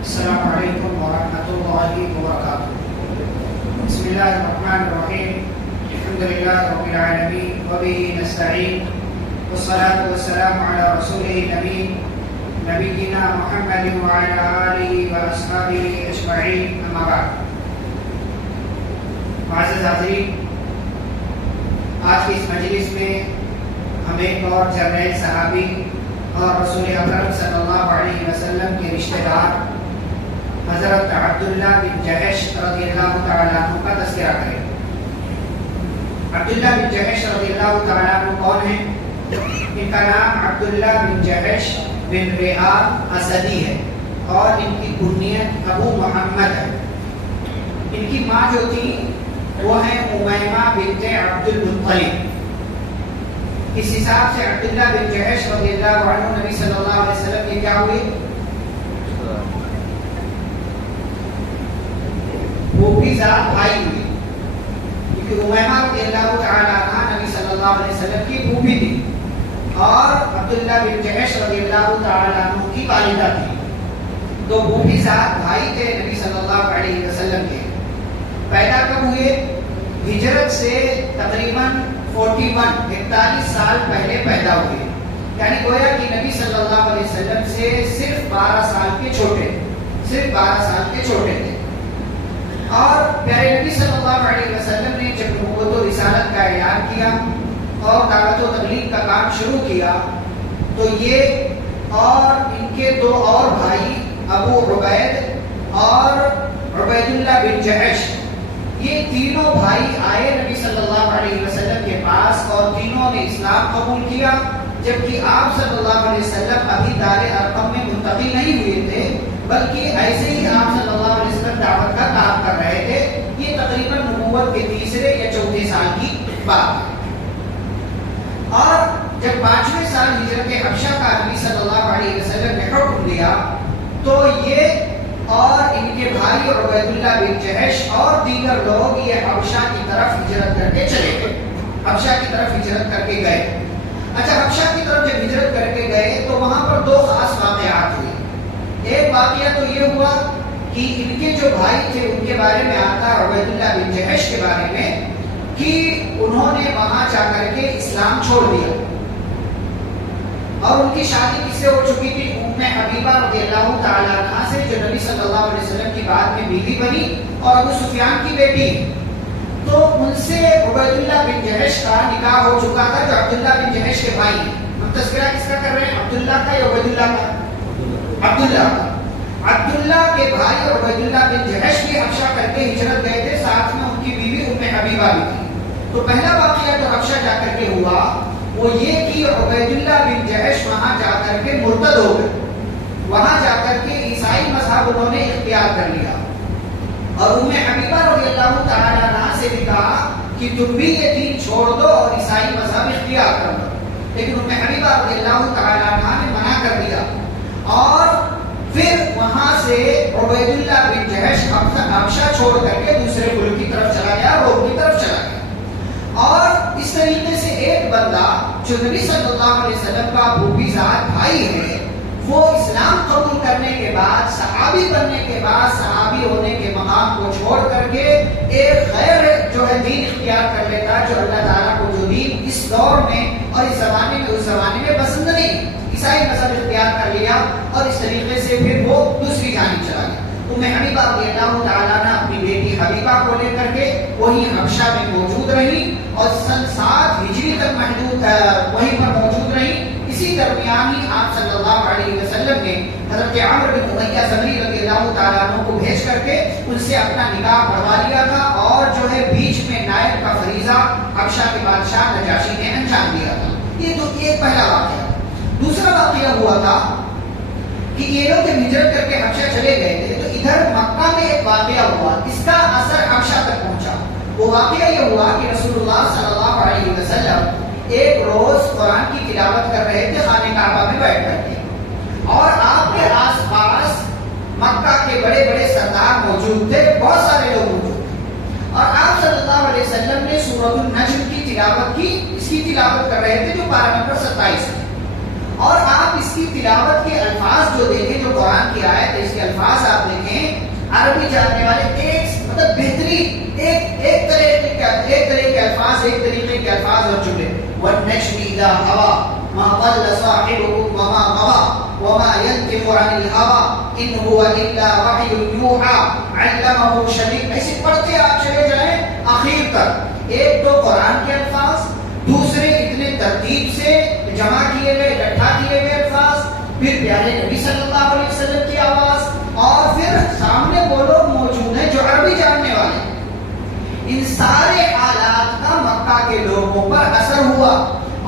السلام علیکم ورحمۃ اللہ وبرکاتہ۔ بسم اللہ الرحمن الرحیم، الحمد للہ رب العالمین وبہ نستعین، والصلاة والسلام علی رسولہ الامین نبینا محمد وعلی آلہ واصحابہ اجمعین، اما بعد۔ معزز حاضرین، آج کی اس مجلس میں ہم ایک اور جرنیل صحابی اور رسول اکرم صلی اللہ علیہ وسلم کے رشتہ دار حضرت عبداللہ بن جحش رضی اللہ تعالیٰ عنہ کا تذکرہ کریں۔ عبداللہ بن جحش رضی اللہ تعالیٰ عنہ کون ہیں؟ ان کا نام عبداللہ بن جحش بن رعاب اسدی ہے اور ان کی کنیت ابو محمد ہے۔ ان کی ماں جو تھی وہ ہیں امیمہ بنت عبد المطلب۔ اس حساب سے عبداللہ بن جحش رضی اللہ عنہ نبی صلی اللہ علیہ وسلم کے کیا ہوئے؟ پھوپھی ذات بھائی ہوئی، کیونکہ امیمہ رضی اللہ تعالیٰ عنہ نبی صلی اللہ علیہ وسلم کی پھوپھی تھی اور عبداللہ بن جحش رضی اللہ تعالیٰ عنہ کی والدہ تھی، تو پھوپھی ذات بھائی تھے نبی صلی اللہ علیہ وسلم کے۔ پیدا کب ہوئے؟ ہجرت سے تقریباً 41 سال پہلے پیدا ہوئے، یعنی گویا کہ نبی صلی اللہ علیہ وسلم سے صرف 12 سال کے چھوٹے تھے۔ اور پیارے نبی صلی اللہ علیہ وسلم نے جب نبوت و رسالت کا اعلان کیا اور دعوت و تبلیغ کا کام شروع کیا تو یہ اور ان کے دو اور بھائی ابو عبید اور عبید اللہ بن جحش، یہ تینوں بھائی آئے نبی صلی اللہ علیہ وسلم کے پاس اور تینوں نے اسلام قبول کیا، جبکہ آپ صلی اللہ علیہ وسلم ابھی دار ارقم میں منتقل نہیں ہوئے تھے، بلکہ ایسے ہی آپ صلی اللہ علیہ وسلم دعوت کا کام کر رہے تھے۔ یہ تقریباً نبوت کے تیسرے یا چوتھے سال کی بات ہے۔ اور جب 5ویں سال ہجرت حبشہ کا نبی صلی اللہ علیہ وسلم نے حکم دیا تو یہ اور ان کے بھائی عبید اللہ بن جحش اور دیگر لوگ یہ حبشہ کی طرف ہجرت کر کے چلے گئے، حبشہ کی طرف ہجرت کر کے گئے۔ اچھا، حبشہ کی طرف جب ہجرت کر کے گئے تو وہاں پر دو خاص واقعات ہوئے۔ ایک واقعہ تو یہ ہوا کہ ان کے جو بھائی تھے ان کے بارے میں آتا عبید اللہ بن جحش کے بارے میں کہ انہوں نے وہاں جا کر کے اسلام چھوڑ دیا اور ان کی شادی کس سے ہو چکی تھی؟ ام حبیبہ رضی اللہ تعالیٰ عنہ سے، جو نبی صلی اللہ علیہ وسلم کی بعد میں بیوی بنی اور ابو سفیان کی بیٹی۔ تو ان سے عبید اللہ بن جحش کا نکاح ہو چکا تھا، جو عبداللہ بن جحش کے بھائی ہیں۔ ہم تذکرہ کس کا کر رہے ہیں؟ عبداللہ کا یا عبید اللہ کا؟ عبداللہ کے بھائی عبید اللہ بن جحش بھی حبشہ کر کے ہجرت گئے تھے، ساتھ میں ان کی بیوی ام حبیبہ بھی تھی۔ تو پہلا واقعہ جو حبشہ جا کر کے ہوا وہ یہ کہ عبید اللہ بن جحش وہاں جا کر کے مرتد ہو گئے، وہاں جا کر کے عیسائی مذہب انہوں نے اختیار کر لیا۔ اور ام حبیبہ رضی اللہ تعالیٰ عنہ سے بھی کہا کہ تم بھی یہ دین چھوڑ دو اور عیسائی مذہب اختیار کر لو، لیکن ام حبیبہ رضی اللہ تعالیٰ عنہ نے منع کر دیا۔ اور پھر وہاں سے عبید اللہ بن جحش حبشہ چھوڑ کر کے دوسرے ملک کی طرف چلا گیا، روم کی طرف چلا گیا۔ اور اس طریقے سے ایک بندہ جو نبی صلی اللہ علیہ وسلم کا پھوپھی ذات بھائی ہے، وہ اسلام قبول کرنے کے بعد، صحابی بننے کے بعد، صحابی ہونے کے مقام کو چھوڑ کر کے ایک غیر جو ہے دین اختیار کر لیتا، جو اللہ تعالیٰ کو جو دین اس دور میں اور اس زمانے میں پسند نہیں، عیسائی مذہب اختیار کر لیا اور اس طریقے سے پھر وہ دوسری جانب چلا گیا۔ ام حبیبہ رضی اللہ تعالیٰ نے اپنی بیٹی حبیبہ کو لے کر کے وہی حبشہ میں موجود رہی اور سن 7 ہجری تک وہیں پر موجود رہی۔ اسی درمیان ہی آپ صلی اللہ علیہ وسلم نے حضرت عمرو بن امیہ زمری رضی اللہ تعالیٰ عنہ کو بھیج کر کے ان سے اپنا نکاح پڑھوا لیا تھا، اور جو ہے بیچ میں نائب کا فریضہ حبشہ کے بادشاہ نجاشی نے انجام دیا تھا۔ یہ تو ایک پہلا واقعہ۔ دوسرا واقعہ ہوا تھا کہ یہ لوگ جب ہجرت کر کے حبشہ چلے گئے تھے تو ادھر مکہ میں ایک واقعہ ہوا، اس کا اثر حبشہ تک پہنچا۔ وہ واقعہ یہ ہوا کہ رسول اللہ صلی اللہ علیہ وسلم ایک روز قرآن کی تلاوت کر رہے تھے خانہ کعبہ میں بیٹھ کر کے، اور آپ کے آس پاس مکہ کے بڑے بڑے سردار موجود تھے، بہت سارے لوگ موجود تھے، اور آپ صلی اللہ علیہ وسلم نے سورۃ النجم کی تلاوت کی، اس کی تلاوت کر رہے تھے جو پارہ نمبر 27 ہے۔ اور آپ اس کی تلاوت کے الفاظ جو دیکھیں، جو قرآن کی آیت ہے اس کے الفاظ آپ عربی جاننے والے ایک مطلب بہترین ایک طرح کے الفاظ، ایک طریقے کے الفاظ اور جملے. والنجم اذا هوى ما ضل صاحبكم وما غوى وما ينطق عن الهوى ان هو الا وحي يوحى علمه شديد. ایسے پڑھتے آپ چلے جائیں آخر تک. ایک تو قرآن کے الفاظ، دوسرے اتنے ترتیب سے جمع کیے گئے، اکٹھا کیے گئے الفاظ، پھر پیارے نبی صلی اللہ علیہ وسلم کی آواز، اور پھر سامنے وہ لوگ موجود ہیں جو عربی جاننے والے ہیں. ان سارے آلات کا مکہ کے لوگوں پر اثر ہوا.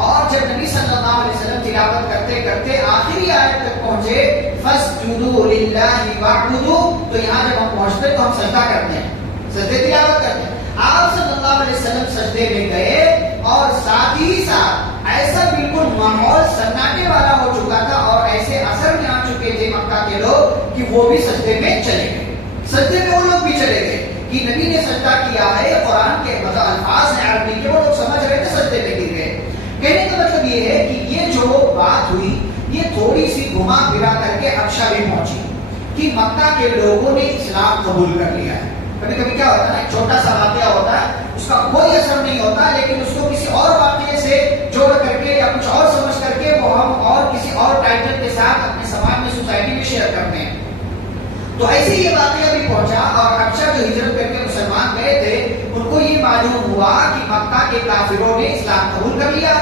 اور جب نبی صلی اللہ علیہ وسلم تلاوت کرتے کرتے آخری آیت تک پہنچے فَاسْجُدُوا لِلَّهِ وَاعْبُدُوا، تو یہاں جب ہم پہنچتے تو ہم سجدہ کرتے ہیں، سجدے تلاوت کرتے ہیں. آپ صلی اللہ علیہ وسلم سجدے میں گئے اور ساتھ ہی ساتھ ایسا بالکل ماحول سناٹے والا ہو چکا تھا اور ایسے اثر میں آ چکے تھے مکہ کے لوگ کہ وہ بھی سجدے میں چلے گئے. سجدے میں وہ لوگ بھی چلے گئے کہ نبی نے سجدہ کیا ہے، قرآن کے مطلب الفاظ ہیں عربی کے، وہ لوگ سمجھ رہے تھے، سجدے میں گر گئے. کہنے کا مطلب یہ ہے کہ یہ جو بات ہوئی یہ تھوڑی سی گھما پھرا کر کے حبشہ بھی پہنچی کہ مکہ کے لوگوں نے اسلام قبول کر لیا ہے. کبھی کبھی کیا ہوتا ہے نا، ایک چھوٹا سا واقعہ ہوتا ہے، اس کا کوئی اثر نہیں ہوتا، لیکن اس کو کسی اور واقعے سے جوڑ کر کے یا کچھ اور سمجھ کر کے وہ ہم اور کسی اور ٹائٹل کے ساتھ اپنے سماج میں، سوسائٹی میں شیئر کرتے ہیں. تو ایسے یہ واقعہ بھی پہنچا اور حبشہ جو ہجرت کر کے مسلمان گئے تھے ان کو یہ معلوم ہوا کہ مکہ کے کافروں نے اسلام قبول کر لیا.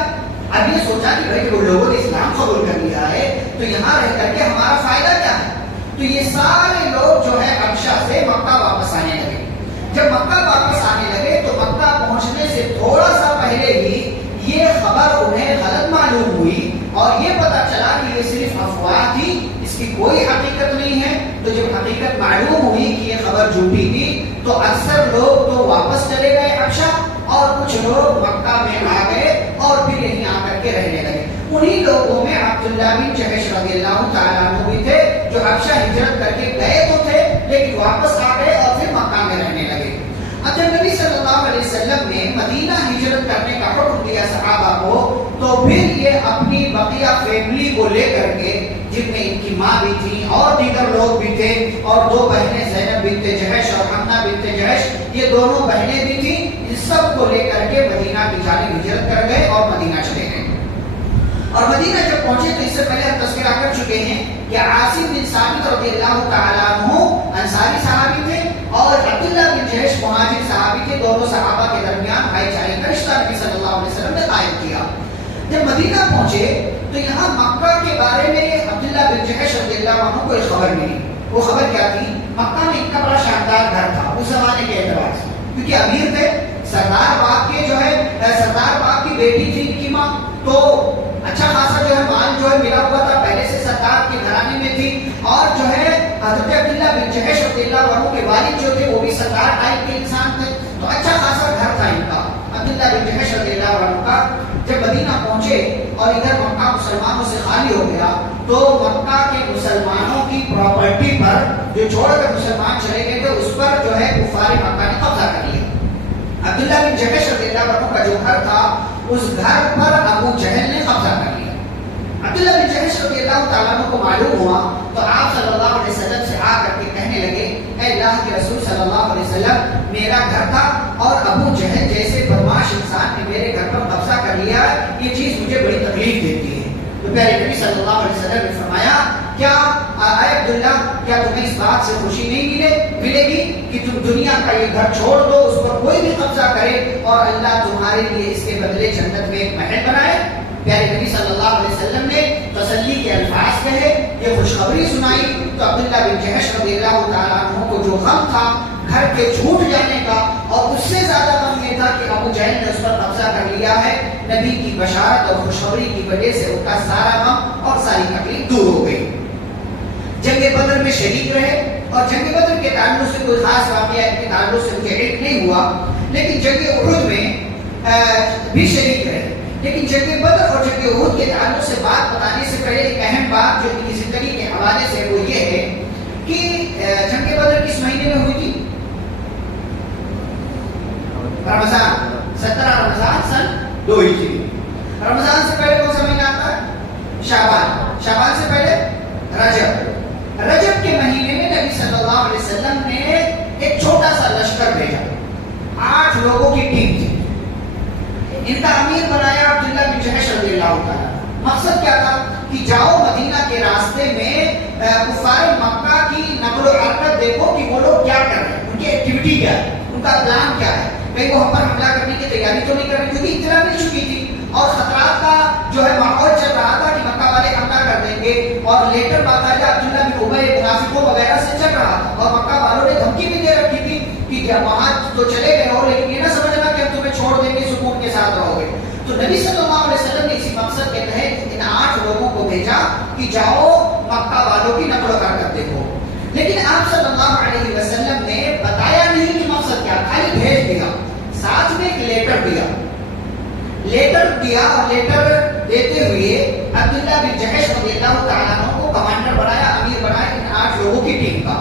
اب یہ سوچا کہ بھائی وہ لوگوں نے اسلام قبول کر لیا ہے تو یہاں رہ کر کے ہمارا فائدہ کیا ہے. تو یہ سارے لوگ جو ہے حبشہ سے مکہ واپس آنے لگے. جب مکہ واپس آنے لگے تو مکہ پہنچنے سے تھوڑا سا پہلے ہی یہ خبر انہیں غلط معلوم ہوئی اور یہ پتا چلا کہ یہ صرف افواہ تھی، اس کی کوئی حقیقت نہیں ہے. تو جب حقیقت معلوم ہوئی کہ یہ خبر جھوٹی تھی تو اکثر لوگ تو واپس چلے گئے حبشہ اور کچھ لوگ مکہ میں آ گئے اور پھر یہیں آ کر کے رہنے لگے. انہی لوگوں میں عبداللہ بن جحش رضی اللہ تعالیٰ عنہ بھی تھے جو حبشہ ہجرت کر کے گئے تو تھے لیکن واپس آ گئے اور پھر مکہ میں رہنے لگے. اب جب نبی صلی اللہ علیہ وسلم نے مدینہ ہجرت کرنے کا حکم دیا صحابہ کو تو پھر یہ اپنی بقیہ فیملی کو لے کر کے، جن میں ان کی ماں بھی تھی اور دیگر لوگ بھی تھے اور دو بہنیں زینب بنت جحش اور حمنہ بنت جحش، یہ دونوں بہنیں بھی تھیں، ان سب کو لے کر کے مدینہ کی جانب ہجرت کر گئے اور مدینہ چلے گئے. اور مدینہ جب پہنچے تو اس سے پہلے ہم تذکرہ کر چکے ہیں کہ عاصم بن ثابت رضی اللہ تعالیٰ عنہ انصاری صحابی تھے اور عبداللہ بن جحش مہاجر صحابی تھے. دونوں صحابہ کے درمیان بھائی چارے کا رشتہ نبی صلی اللہ علیہ وسلم نے قائم کیا. جب مدینہ پہنچے تو یہاں مکہ کے بارے میں عبداللہ بن جحش رضی اللہ عنہ کو ایک خبر ملی. وہ خبر کیا تھی؟ مکہ میں اتنا بڑا شاندار گھر تھا اس زمانے کے اعتبار سے، کیونکہ امیر تھے، سردار باغ کے جو ہے سردار باغ کی بیٹی تھی ان کی ماں، تو اچھا خاصا جو ہے مال جو ہے ملا ہوا تھا، پہلے سے سردار کے گھرانے میں تھی. اور جو ہے حضرت عبداللہ بن جحش رضی اللہ عنہ کے والد جو تھے وہ بھی سردار ٹائپ کے انسان تھے، تو اچھا خاصا گھر تھا ان کا عبداللہ بن جحش رضی اللہ عنہ کا. جب مدینہ پہنچے اور ادھر مکہ مسلمانوں سے خالی ہو گیا تو مکہ کے مسلمانوں کی پراپرٹی پر جو چھوڑ کر مسلمان چلے گئے تھے اس پر جو ہے کفار مکہ نے قبضہ کر لیا. عبداللہ بن جحش رضی اللہ عنہ کا جو گھر تھا اس گھر پر ابو جہل نے قبضہ کر لیا. عبداللہ بن جحش رضی اللہ تعالیٰ عنہ کو معلوم ہوا تو آپ صلی اللہ علیہ وسلم سے آ کر کے کہنے لگے اے اللہ کے رسول صلی اللہ علیہ وسلم، میرا گھر تھا اور ابو جہل جیسے بدماش انسان نے میرے گھر پر قبضہ کر لیا، یہ چیز مجھے بڑی تکلیف دیتی ہے. تو پیارے نبی صلی اللہ علیہ وسلم نے فرمایا کیا اے عبداللہ، کیا تمہیں اس بات سے خوشی نہیں ملے گی کہ تم دنیا کا یہ گھر چھوڑ دو، اس پر کوئی بھی قبضہ کرے اور اللہ تمہارے لیے اس کے بدلے جنت میں ایک محل بنائے؟ پیارے نبی صلی اللہ علیہ وسلم نے تسلی کے الفاظ کہے، یہ خوشخبری سنائی تو عبداللہ بن جحش رضی اللہ تعالیٰ عنہ کو جو غم تھا گھر کے چھوٹ جانے کا اور اس سے زیادہ غم یہ تھا کہ ابو جہل نے اس پر قبضہ کر لیا ہے، نبی کی بشارت اور خوشخبری کی وجہ سے ان کا سارا غم اور ساری تکلیف دور ہو گئی. جنگ بدر میں شریک رہے اور جنگ بدر کے تعلق سے کوئی خاص واقعہ ان کے تعلق سے مجھے علم نہیں ہوا، لیکن جنگ احد میں بھی شریک رہے. لیکن جنگ بدر اور جنگ احد کے تعلق سے بات بتانے سے پہلے ایک اہم بات جو ان کی زندگی کے حوالے سے وہ یہ ہے کہ جنگ بدر کس مہینے میں ہوئی تھی؟ رمضان، 17 رمضان سن 2 ہجری. رمضان سے پہلے کون سا مہینہ آتا ہے؟ شعبان. شعبان سے پہلے رجب. رجب کے مہینے میں نبی صلی اللہ علیہ وسلم نے ایک چھوٹا سا لشکر بھیجا، 8 لوگوں کی ٹیم تھی، ان کا امیر بنایا عبداللہ بن جحش رضی اللہ تعالیٰ۔ مقصد کیا تھا کہ جاؤ مدینہ کے راستے میں کفار مکہ کی نقل و حرکت دیکھو کہ وہ لوگ کیا کر رہے ہیں، ان کی ایکٹیویٹی کیا ہے، ان کا پلان کیا ہے، کہیں وہ ہم پر حملہ کرنے کی تیاری تو نہیں کر رہے، کیونکہ اطلاع مل چکی تھی اور خطرات کا جو ہے ماحول چل رہا تھا کہ مکہ والے حملہ کر دیں گے، اور لیٹر باقاعدہ عبداللہ بن ابی منافقوں وغیرہ سے چل رہا تھا، اور مکہ والوں نے دھمکی بھی دے رکھی تھی کہ جب وہاں تو چلے گئے ہو لیکن یہ نہ سمجھنا کہ ہم تمہیں چھوڑ دیں گے، سکون کے ساتھ رہو گے۔ تو نبی صلی اللہ علیہ وسلم نے اسی مقصد کے تحت ان 8 لوگوں کو بھیجا کہ جاؤ مکہ والوں کی نقل و حرکت دیکھو، لیکن آپ صلی اللہ علیہ وسلم نے بتایا نہیں کہ مقصد کیا، خالی بھیج دیا، ساتھ میں ایک لیٹر دیا اور لیٹر دیتے ہوئے عبداللہ بن جحش رضی اللہ تعالیٰ عنہ کو کمانڈر بنایا، امیر بنایا ان 8 لوگوں کی ٹیم کا۔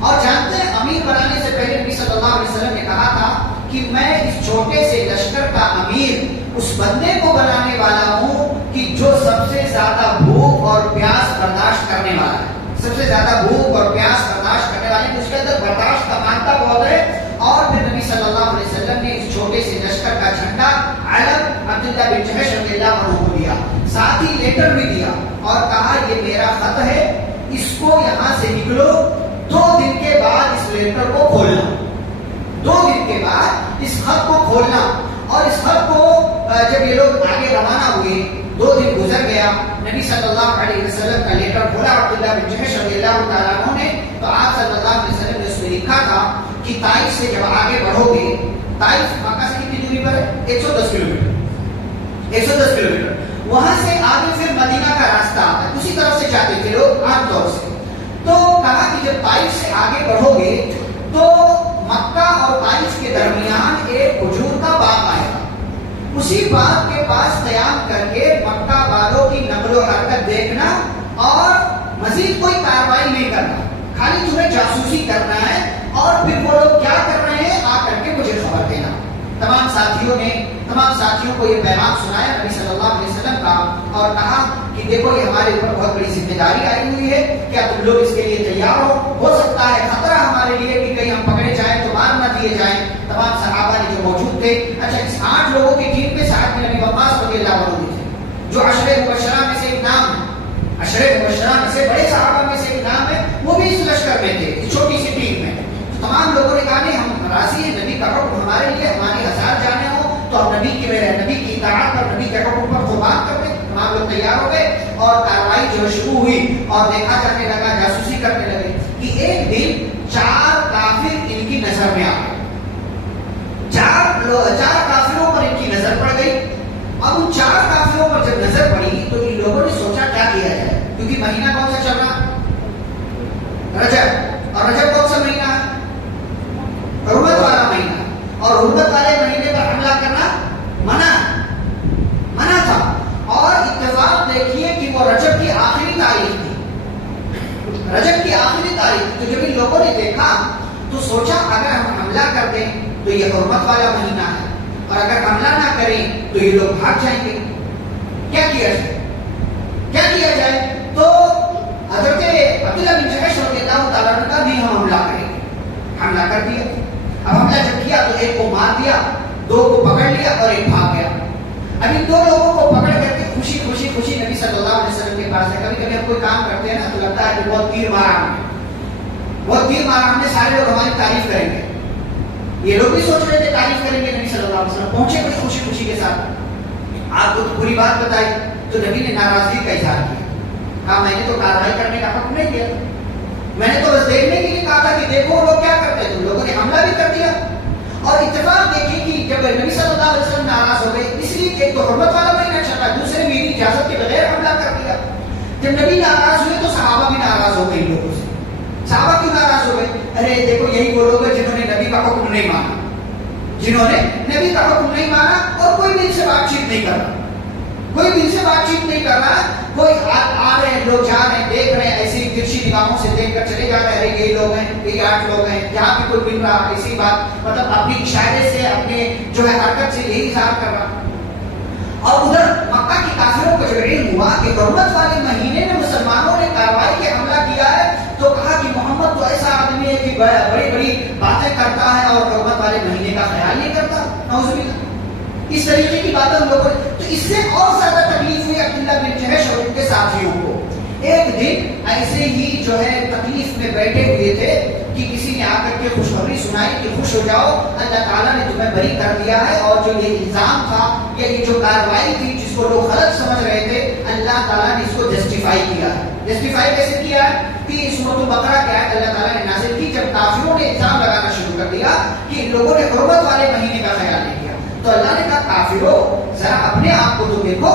اور جانتے ہیں امیر بنانے سے پہلے نبی صلی اللہ علیہ وسلم نے کہا تھا کہ میں اس چھوٹے سے لشکر کا امیر اس بندے کو بنانے والا ہوں کہ جو سب سے زیادہ بھوک اور پیاس برداشت کرنے والا ہے، سب سے زیادہ بھوک اور پیاس برداشت کرنے والے، اس کے اندر برداشت کا مانتا بہت ہے۔ اور پھر نبی صلی اللہ علیہ وسلم نے اس چھوٹے سے لشکر کا جھنڈا علم عبداللہ بن جحش رضی اللہ عنہ کو دیا، ساتھ ہی لیٹر بھی دیا اور کہا یہ میرا خط ہے، اس کو یہاں سے نکلو، 2 دن کے بعد اس لیٹر کو کھولنا، 2 دن کے بعد اس خط کو کھولنا۔ اور اس خط کو جب یہ لوگ آگے روانہ ہوئے، 2 دن گزر گیا، نبی صلی اللہ علیہ وسلم کا لیٹر کھولا عبداللہ بن جحش رضی اللہ تعالیٰ عنہ نے، تو آپ صلی اللہ علیہ وسلم نے اس میں لکھا تھا کہ طائف سے جب آگے بڑھو گے، طائف مکہ سے کتنی دوری پر ہے؟ 110 کلومیٹر، 110 کلومیٹر، وہاں سے آگے پھر مدینہ کا راستہ آتا ہے، اسی طرف سے جاتے تھے لوگ عام طور سے۔ تو کہا کہ جب طائف سے آگے بڑھو گے تو مکہ اور طائف کے درمیان ایک کھجور کا باغ آئے گا، اسی باغ کے پاس قیام کر کے مکہ والوں کی نقل و حرکت دیکھنا اور مزید کوئی کارروائی نہیں کرنا، خالی تمہیں جاسوسی کرنا ہے، اور پھر وہ لوگ کیا کر رہے ہیں آ کر کے مجھے خبر دینا۔ تمام ساتھیوں کو یہ پیغام سنایا نبی صلی اللہ علیہ وسلم کا، اور کہا کہ دیکھو یہ ہمارے اوپر بہت بڑی ذمہ داری آئی ہوئی ہے، کیا تم لوگ اس کے لیے تیار ہو سکتا ہے خطرہ ہمارے لیے کہ کہیں ہم پکڑے جائیں تو مار نہ دیے جائیں۔ تمام صحابہ نے جو موجود تھے، اچھا اس 8 لوگوں کی ٹیم میں ساتھ میں نبی وقاص رضی اللہ عنہ بھی تھے، جو عشرہ مبشرہ میں سے ایک نام ہے، عشرہ مبشرہ میں سے بڑے صحابہ میں سے ایک نام ہے، وہ بھی اس لشکر میں تھے، اس چھوٹی سی ٹیم میں۔ تمام لوگوں نے کہا نہیں ہم راضی ہیں، نبی کا حکم ہمارے لیے، ہماری 1000 جانیں ہوں تو ہم نبی کی اطاعت پر، نبی کے حکم پر قربان کر دیں۔ تمام لوگ تیار ہو گئے اور کارروائی جو شروع ہوئی اور دیکھا جانے لگا، جاسوسی کرنے لگے کہ ایک دن 4 کافر ان کی نظر میں آ گئے، 4 کافروں پر ان کی نظر پڑ گئی۔ اب ان 4 کافروں پر جب نظر پڑی تو ان لوگوں نے سوچا کیا کیا جائے، کیونکہ مہینہ کون سا چل رہا؟ رجب، اور رجب کون سا مہینہ ہے؟ حرمت والا مہینہ، اور حرمت والے مہینے پر حملہ کرنا منع تھا، اور اتفاق دیکھیے کہ وہ رجب کی آخری تاریخ تھی، رجب کی آخری تاریخ۔ تو جب ان لوگوں نے دیکھا تو سوچا اگر ہم حملہ کر دیں تو یہ حرمت والا مہینہ ہے، اور اگر حملہ نہ کریں تو یہ لوگ بھاگ جائیں گے، کیا کیا جائے؟ تو حضرت عبداللہ بن جحش رضی اللہ تعالیٰ عنہ کا نہیں ہم حملہ کریں گے، حملہ کر دیا۔ اب حملہ جب کیا تو ایک کو مار دیا، 2 کو پکڑ لیا اور ایک بھاگ گیا۔ اب ان 2 لوگوں کو پکڑ کر کے خوشی نبی صلی اللہ علیہ وسلم کے پاس ہے۔ کبھی ہم کوئی کام کرتے ہیں نا تو لگتا ہے کہ بہت تیر مارا ہم نے، سارے لوگ ہماری تعریف کریں گے، یہ لوگ بھی سوچ رہے تھے تعریف کریں گے، نبی صلی اللہ علیہ وسلم پہنچے بڑی خوشی کے ساتھ، آپ کو تو پوری بات بتائی تو نبی نے ناراضگی کا اظہار کیا، کہا میں نے تو کارروائی کرنے کا حکم نہیں دیا، میں نے تو بس دیکھنے کے لیے کہا تھا کہ دیکھو لوگ کیا کرتے ہیں، تم لوگوں نے حملہ بھی کر دیا۔ اور اتفاق دیکھیے کہ جب نبی صلی اللہ علیہ وسلم ناراض ہو گئے، اس لیے ایک تو حرمت والا مہینہ چل رہا ہے، دوسرے میری اجازت کے بغیر حملہ کر دیا۔ جب نبی ناراض ہوئے تو صحابہ بھی ناراض ہو گئے ان لوگوں سے۔ صحابہ کیوں ناراض ہو گئے؟ ارے دیکھو یہی وہ لوگ ہیں جنہوں نے نبی کا حکم نہیں مانا، اور کوئی بھی ان سے بات چیت نہیں کر رہا، کوئی آ رہے ہیں لوگ، جا رہے ہیں، دیکھ رہے ہیں، ایسی ترچھی نگاہوں سے دیکھ کر چلے جا رہے ہیں، ارے یہی لوگ ہیں، یہی 8 لوگ ہیں، جہاں بھی کوئی مل رہا ایسی بات، مطلب اپنی اشارے سے، اپنے جو ہے حرکت سے یہی اظہار کر رہا۔ اور ادھر مکہ کی کافروں کو جب علم ہوا کہ حرمت والے مہینے میں مسلمانوں نے کارروائی کے حملہ کیا ہے تو کہا کہ محمد تو ایسا آدمی ہے کہ بڑی بڑی باتیں کرتا ہے اور حرمت والے مہینے کا خیال نہیں کرتا، نعوذ باللہ۔ اس طریقے کی باتیں ہم لوگوں نے، تو اس سے اور زیادہ تکلیف ہوئی عبداللہ بن جہش اور ان کے ساتھیوں کو۔ ایک دن ایسے ہی جو ہے تکلیف میں بیٹھے ہوئے تھے کہ کسی نے آ کر کے خوشخبری سنائی کہ خوش ہو جاؤ، اللہ تعالیٰ نے تمہیں بری کر دیا ہے، اور جو یہ الزام تھا یا یہ جو کارروائی تھی جس کو لوگ غلط سمجھ رہے تھے، اللہ تعالیٰ نے اس کو جسٹیفائی کیا ہے۔ جسٹیفائی کیسے کیا ہے کہ سورۃ البقرہ کیا ہے اللہ تعالیٰ نے نازل کی، جب کافروں نے الزام لگانا شروع کر دیا کہ ان لوگوں نے حرمت والے مہینے کا خیال نہیں کیا، تو اللہ نے کہا کافروں ذرا اپنے آپ کو تو دیکھو،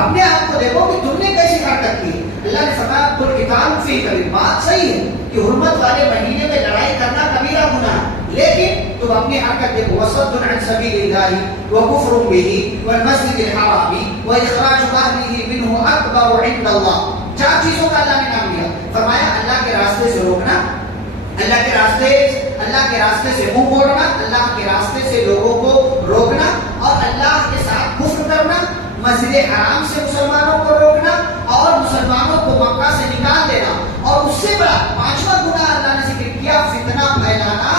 اپنے آپ کو دیکھو کہ تم نے کیسی حرکت کی۔ اللہ نے فرمایا کل قتال فی کبیر، بات صحیح ہے کہ حرمت والے مہینے میں لڑائی کرنا کبیرہ گناہ ہے، لیکن تم اپنی حرکت دیکھو، وصد عن سبیل اللہ وکفر بہ والمسجد الحرام واخراج اہلہ منہ اکبر عند اللہ۔ چار چیزوں کا اللہ نے نام لیا، فرمایا اللہ کے راستے سے روکنا، اللہ کے راستے سے منہ موڑنا، اللہ کے راستے سے لوگوں کو روکنا، اور اللہ کے ساتھ کفر کرنا، مسجد حرام سے مسلمانوں کو روکنا، اور مسلمانوں کو مکہ سے نکال دینا، اور اس سے بڑا پانچواں گناہ اللہ نے ذکر کیا فتنہ پھیلانا،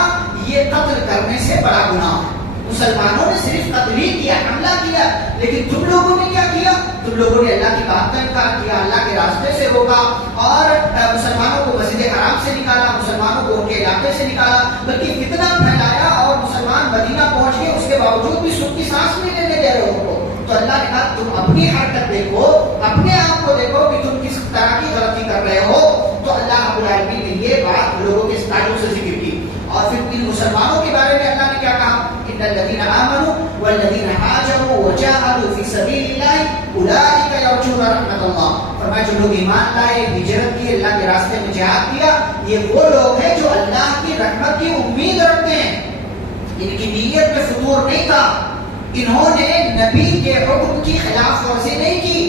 یہ قتل کرنے سے بڑا گناہ ہے۔ مسلمانوں نے صرف قتل ہی کیا، حملہ کیا، لیکن تم لوگوں نے کیا کیا؟ تم لوگوں نے اللہ کی بات کا انکار کیا، اللہ کے راستے سے روکا، اور مسلمانوں کو مسجد حرام سے نکالا، مسلمانوں کو ان کے علاقے سے نکالا، بلکہ فتنہ پھیلایا، اور مسلمان مدینہ پہنچ گئے، اس کے باوجود بھی سکھ کی سانس نہیں لینے دے رہے ان کو۔ تو اللہ نے کہا تم اپنی حرکت دیکھو، اپنے آپ کو دیکھو کہ تم کس طرح کی غلطی کر رہے ہو۔ تو اللہ رب العالمین نے یہ بات لوگوں کے تعلق سے ذکر کی، اور پھر ان مسلمانوں کے بارے میں اللہ نے کیا کہا؟ ان الذين آمنوا والذين هاجروا وجاهدوا في سبيل الله اولئك يرجون رحمت اللہ۔ فرمایا جو لوگ ایمان لائے، ہجرت کی، اللہ کے راستے میں جہاد کیا، یہ وہ لوگ ہیں جو اللہ کی رحمت کی امید رکھتے ہیں۔ ان کی نیت میں فتور نہیں تھا، انہوں نے نبی کے حکم کی خلاف ورزی نہیں کی،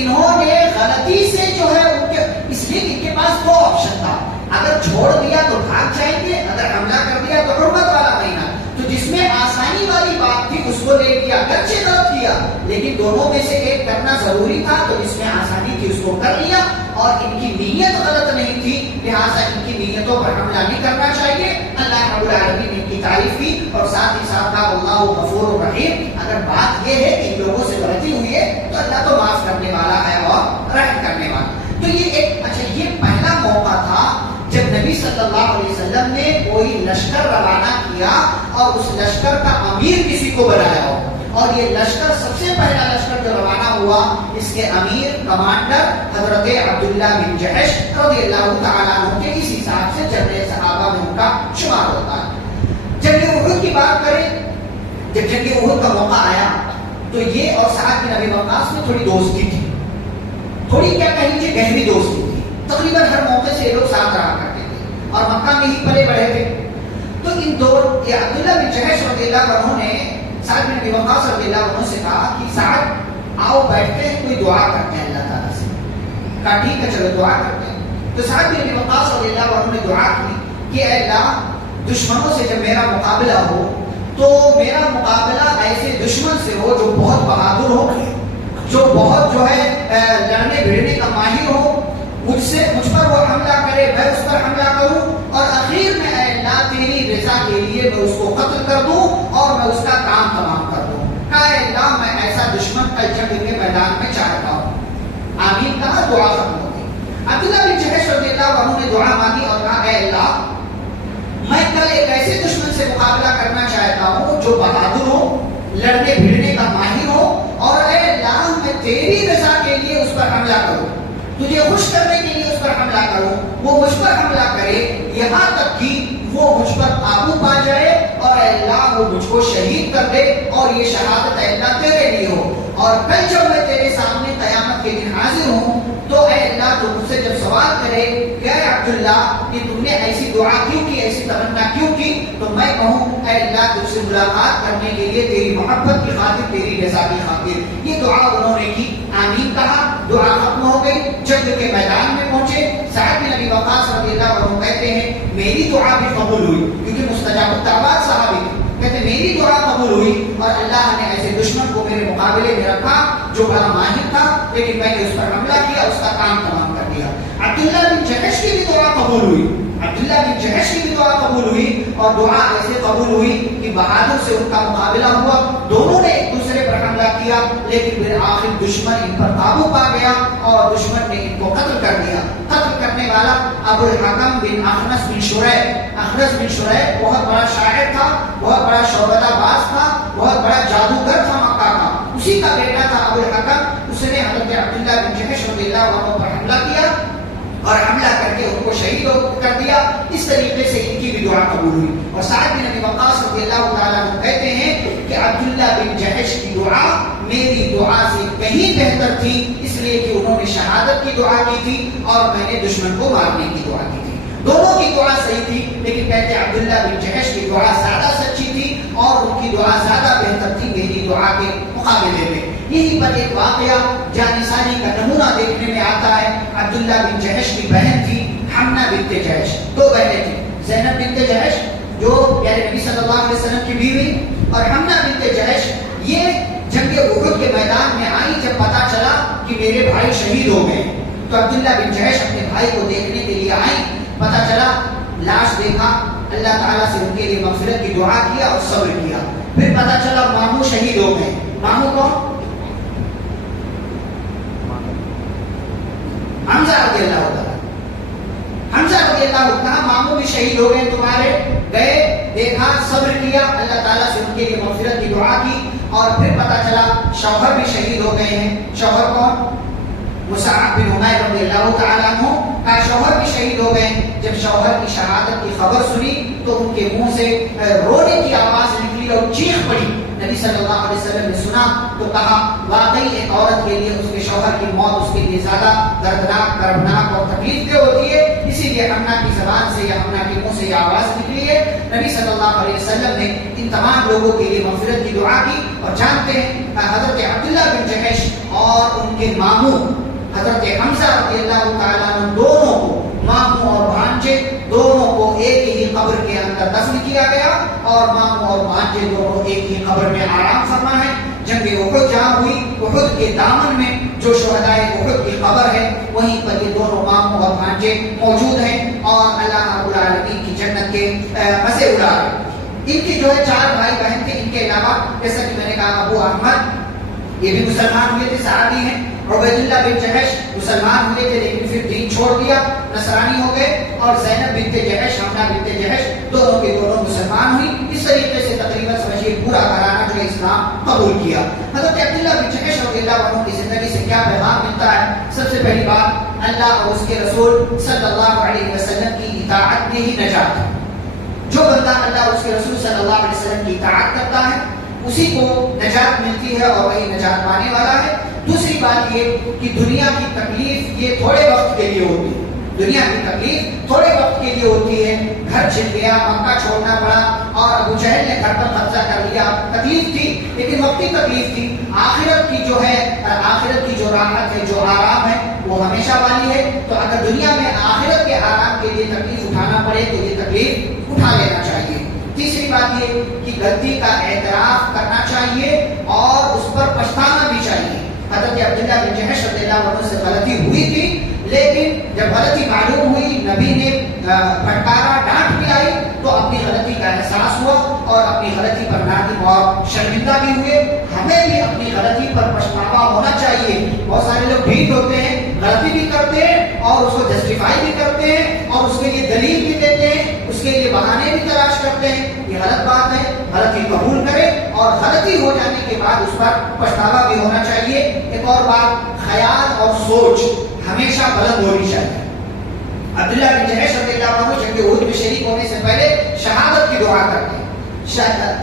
انہوں نے غلطی سے جو ہے ان کے، اس لیے ان کے پاس دو آپشن تھا، اگر چھوڑ دیا تو بھاگ جائیں گے، اگر حملہ کر دیا تو حرمت والا مہینہ، تو جس میں آسانی والی بات تھی اس کو لے لیا، اگرچہ غلط کیا لیکن دونوں میں سے ایک کرنا ضروری تھا، تو جس میں آسانی تھی اس کو کر لیا، اور ان کی نیت غلط نہیں تھی، لہٰذا ان کی نیتوں پر حملہ نہیں کرنا چاہیے۔ اللہ رب العالمین نے ان کی تعریف کی، اور ساتھ ہی ساتھ کہا اللہ غفور رحیم۔ اگر بات یہ ہے کہ ان لوگوں سے غلطی ہوئی ہے تو اللہ تو معاف کرنے والا ہے اور رحم کرنے والا۔ تو یہ ایک یہ پہلا موقع تھا جب نبی صلی اللہ علیہ وسلم نے کوئی لشکر روانہ کیا اور اس لشکر کا امیر کسی کو بنایا ہو، اور یہ لشکر سب سے پہلا لشکر جو روانہ ہوا، اس کے امیر کمانڈر حضرت عبداللہ بن جہش رضی اللہ تعالیٰ عنہ کے، اس حساب سے جنگ صحابہ میں ان کا شمار ہوتا ہے۔ جنگ احد کی بات کریں، جب جنگ احد کا موقع آیا تو یہ اور سعد بن ابی وقاص میں تھوڑی دوستی تھی، تھوڑی کیا کہیں گے گہری دوستی تھی، تقریباً ہر موقع سے یہ لوگ ساتھ رہا کرتے تھے اور مکہ میں ہی پلے بڑھے تھے۔ تو ان دو عبداللہ بن جہش رضی اللہ عنہ نے سعد بن ابی وقاص رضی اللہ عنہ سے کہا کہ سعد آؤ بیٹھتے ہیں، کوئی دعا کرتے ہیں اللہ تعالیٰ سے۔ کہا ٹھیک ہے چلو دعا کرتے ہیں۔ تو سعد بن ابی وقاص رضی اللہ عنہ نے دعا کی کہ اے اللہ دشمنوں سے جب میرا مقابلہ ہو تو میرا مقابلہ ایسے دشمن سے ہو جو بہت بہادر ہو، جو بہت جو ہے لڑنے بھیڑنے کا ماہر ہو، مجھ پر وہ حملہ کرے، میں اس پر حملہ کروں، اور اخیر میں اے اللہ تیری رضا کے لیے میں اس کو قتل کر دوں اور میں اس کا کام تمام کر دوں۔ کہا اے اللہ میں ایسا دشمن کل جنگ کے میدان میں چاہتا ہوں۔ آمین کہا، دعا ختم ہو گئی۔ عبداللہ بن جہش رضی اللہ عنہ نے دعا مانگی اور کہا اے اللہ میں کل ایک ایسے دشمن سے مقابلہ کرنا چاہتا ہوں جو بہادر ہو، لڑنے بھیڑنے کا ماہر ہو، اور اے اللہ میں تیری رضا کے لیے اس پر حملہ کروں، تجھے خوش کرنے کے لیے اس پر حملہ کروں، وہ مجھ پر حملہ کرے یہاں تک کہ وہ مجھ پر قابو پا جائے، اور اے اللہ وہ مجھ کو شہید کر دے، اور یہ شہادت اے اللہ تیرے لیے ہو، اور کل جب میں تیرے سامنے قیامت کے دن حاضر ہوں تو اے اللہ تو مجھ سے جب سوال کرے کہ اے عبداللہ کہ تم نے ایسی دعا کیوں کی، ایسی تمنا کیوں کی، تو میں کہوں اے اللہ تجھ سے ملاقات کرنے کے لیے تیری محبت کی خاطر، تیری رضا کی خاطر۔ یہ دعا انہوں نے کی، آمین کہا، دعا ختم ہو گئی۔ جنگ کے میدان میں پہنچے، سعد بن ابی وقاص رضی اللہ عنہ کہتے ہیں میری دعا بھی قبول ہوئی، کیونکہ مستجاب الدعوات صحابی تھے، کہتے میری دعا قبول ہوئی اور اللہ نے ایسے دشمن کو میرے مقابلے میں رکھا جو بڑا ماہر تھا، لیکن میں نے اس پر حملہ کیا، اس کا کام تمام کر دیا۔ عبداللہ بن جہش کی بھی دعا قبول ہوئی، عبداللہ بن جہش کی بھی دعا اور دعا ایسے قبول ہوئی کہ بہادر سے ان کا مقابلہ ہوا، دونوں نے ایک دوسرے پر حملہ کیا، لیکن پھر آخر دشمن ان پر قابو پا گیا اور دشمن نے ان کو قتل کر دیا۔ قتل کرنے والا ابو الحکم بن اخنس بن شریح، اخنس بن شریح بہت بڑا شاعر تھا، بہت بڑا شعبدہ باز تھا، بہت بڑا جادوگر تھا مکہ کا، اسی کا بیٹا تھا ابو الحکم۔ اس نے حضرت عبداللہ بن جحش رضی اللہ عنہ پر حملہ کیا اور حملہ کر کے ان کو شہید کر دیا۔ اس طریقے سے ان کی بھی دعا قبول ہوئی۔ اور سعد بن ابی وقاص رضی اللہ تعالیٰ عنہ کہتے ہیں کہ عبداللہ بن جحش کی دعا میری دعا سے کہیں بہتر تھی، اس لیے کہ انہوں نے شہادت کی دعا کی تھی اور میں نے دشمن کو مارنے کی دعا کی تھی۔ دونوں کی دعا صحیح تھی، لیکن کہتے ہیں عبداللہ بن جحش کی دعا زیادہ سچی تھی اور ان کی دعا زیادہ بہتر تھی میری دعا کے مقابلے میں۔ یہی پر ایک واقعہ جانثاری کا نمونہ دیکھنے میں آتا ہے۔ عبداللہ بن جحش کی بہن تھی حمنہ بنت جحش، دو بہنیں تھیں، زینب بنت جحش جو پیارے نبی صلی اللہ علیہ وسلم کی بیوی، اور حمنہ بنت جحش یہ جنگ احد کے میدان میں آئی۔ جب پتا چلا کہ میرے بھائی شہید ہو گئے تو عبداللہ بن جحش اپنے بھائی کو دیکھنے کے لیے آئی۔ پتا چلا، لاش دیکھا، اللہ تعالیٰ سے ان کے لیے مغفرت کی دعا کیا اور صبر کیا۔ پھر پتا چلا ماموں شہید ہو گئے۔ ماموں کون؟ حمزہ رضی اللہ عنہ۔ حمزہ رضی اللہ عنہ ماموں بھی شہید ہو گئے تمہارے، گئے دیکھا، صبر کیا، اللہ تعالیٰ سے ان کے لیے مغفرت کی دعا کی، اور پھر پتا چلا شوہر بھی شہید ہو گئے ہیں۔ شوہر کون؟ مصعب بن عمیر رضی اللہ تعالیٰ عنہ کا شوہر بھی شہید ہو گئے۔ جب شوہر کی شہادت کی خبر سنی تو ان کے منہ سے رونے کی آواز نکلی اور چیخ پڑی۔ نبی صلی اللہ علیہ وسلم نے سنا تو کہا واقعی ایک عورت کے لیے اس کے شوہر کی موت اس کے لیے زیادہ دردناک، کربناک اور تکلیف دہ ہوتی ہے، اسی لیے حمنہ کی زبان سے یا حمنہ کے منہ سے یہ آواز نکلی ہے۔ نبی صلی اللہ علیہ وسلم نے ان تمام لوگوں کے لیے مغفرت کی دعا کی۔ اور جانتے ہیں حضرت عبداللہ بن جحش اور ان کے ماموں حضرت حمزہ رضی اللہ تعالیٰ عنہ دونوں کو، ماموں اور بھانجے دونوں کو ایک ہی قبر کے اندر دفن کیا گیا، اور ماموں اور بھانجے دونوں ایک ہی قبر میں آرام فرما ہے۔ جنگ احد جہاں ہوئی، احد کے دامن میں جو شہدائے احد کی قبر ہے وہیں پر یہ دونوں ماموں اور بھانجے موجود ہیں، اور اللہ رب العالمین کی جنت کے مزے اڑا رہے ہیں۔ ان کی جو ہے 4 بھائی بہن تھے، ان کے علاوہ جیسا کہ میں نے کہا ابو احمد یہ بھی مسلمان ہوئے تھے، صحابی ہیں۔ عبیداللہ بن جحش مسلمان ہوئے تھے لیکن پھر دین چھوڑ دیا، نصرانی ہو گئے، اور زینب بنت جحش، حمنہ بنت جحش دونوں کے دونوں مسلمان ہوئی۔ اس طریقے سے تقریباً سمجھیے پورا گھرانہ جو اسلام قبول کیا۔ حضرت عبداللہ بن جحش رضی اللہ عنہ کی زندگی سے کیا پیغام ملتا ہے؟ سب سے پہلی بات، اللہ اور اس کے رسول صلی اللہ علیہ وسلم کی اطاعت میں ہی نجات ہے۔ جو بندہ اللہ اور اس کے رسول صلی اللہ علیہ وسلم کی اطاعت کرتا ہے اسی کو نجات ملتی ہے اور وہی نجات پانے والا ہے۔ دوسری بات یہ کہ دنیا کی تکلیف یہ تھوڑے وقت کے لیے ہوتی ہے، دنیا کی تکلیف تھوڑے وقت کے لیے ہوتی ہے۔ گھر چھن گیا، مکہ چھوڑنا پڑا، اور ابو جہل نے گھر پر قبضہ کر لیا، تکلیف تھی لیکن وقتی تکلیف تھی۔ آخرت کی جو ہے، آخرت کی جو راحت ہے، جو آرام ہے وہ ہمیشہ والی ہے۔ تو اگر دنیا میں آخرت کے آرام کے لیے تکلیف اٹھانا پڑے تو یہ تکلیف اٹھا لینا چاہیے۔ تیسری بات یہ کہ غلطی کا اعتراف کرنا چاہیے اور اس پر پچھتانا بھی چاہیے۔ حضرت عبداللہ بن جحش رضی اللہ عنہ سے غلطی ہوئی تھی، لیکن جب غلطی معلوم ہوئی، نبی نے پھٹکارا، ڈانٹ پلائی، تو اپنی غلطی کا احساس ہوا اور اپنی غلطی پر نادم اور شرمندہ بھی ہوئے۔ ہمیں بھی اپنی غلطی پر پچھتاوا ہونا چاہیے۔ بہت سارے لوگ ڈھیٹ ہوتے ہیں، غلطی بھی کرتے ہیں اور اس کو جسٹیفائی بھی کرتے ہیں اور اس کے لیے دلیل بھی دیتے ہیں، اس کے لیے بہانے بھی تلاش کرتے ہیں۔ یہ غلط بات ہے۔ غلطی قبول کرے اور غلطی ہو جانے کے بعد اس پر پچھتاوا بھی ہونا چاہیے۔ ایک اور بات، خیال اور سوچ ہمیشہ بلند ہونی چاہیے۔ عبداللہ بن جحش رضی اللہ عنہ جنگ احد میں شریک ہونے سے پہلے شہادت کی دعا کرتے ہیں۔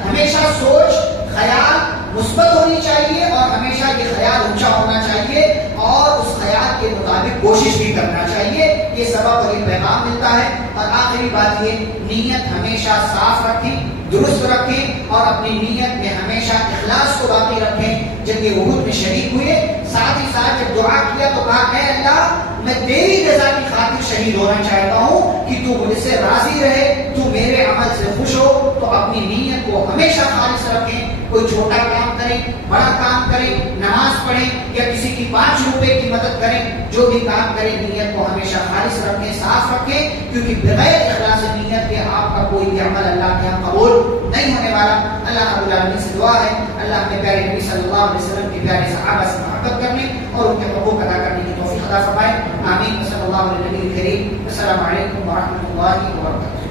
ہمیشہ سوچ، خیال مثبت ہونی چاہیے اور ہمیشہ یہ خیال اونچا ہونا چاہیے اور اس خیال کے مطابق کوشش بھی کرنا چاہیے۔ یہ سبب اور یہ پیغام ملتا ہے۔ اور آخری بات یہ، نیت ہمیشہ صاف رکھیں، درست رکھیں اور اپنی نیت میں ہمیشہ اخلاص کو باقی رکھیں۔ جب یہ احد میں شریک ہوئے، ساتھ ہی ساتھ جب دعا کیا تو کہا اے اللہ میں تیری رضا کی خاطر شہید ہونا چاہتا ہوں کہ تو مجھ سے راضی رہے، تو میرے عمل سے خوش ہو۔ تو تو اپنی نیت کو ہمیشہ خالص رکھیں. کوئی چھوٹا کام کریں، بڑا کام کریں، نماز پڑھیں یا کسی کی 5 روپے کی مدد کریں، جو بھی کام کریں نیت کو ہمیشہ خالص رکھیں، صاف رکھیں، کیونکہ بغیر اخلاص نیت کے آپ کا کوئی بھی عمل اللہ کے یہاں قبول نہیں ہونے والا. اللہ رب العالمین سے دعا ہے اللہ اپنے پیارے نبی صلی اللہ علیہ وسلم کے پیارے صحابہ سے محبت کرنے اور ان کے حقوق ادا کرنے کی توفیق عطا فرمائے. آمین. صلی اللہ علیہ وسلم. السلام علیکم ورحمۃ اللہ وبرکاتہ.